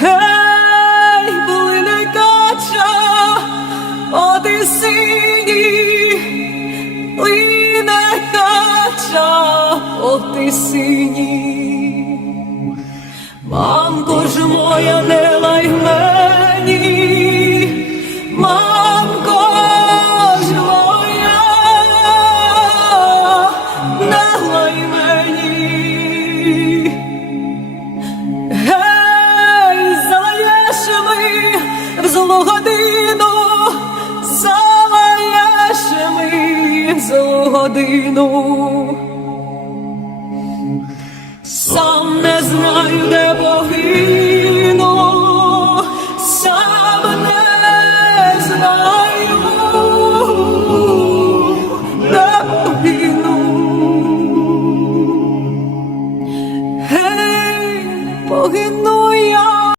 Гей, плине кача, от і синій, плине кача, от і сині, Мамко ж моя, не світлу годину, залаяшими злу годину. Сам не знаю, де погину, сам не знаю, де погину. Гей, погину я.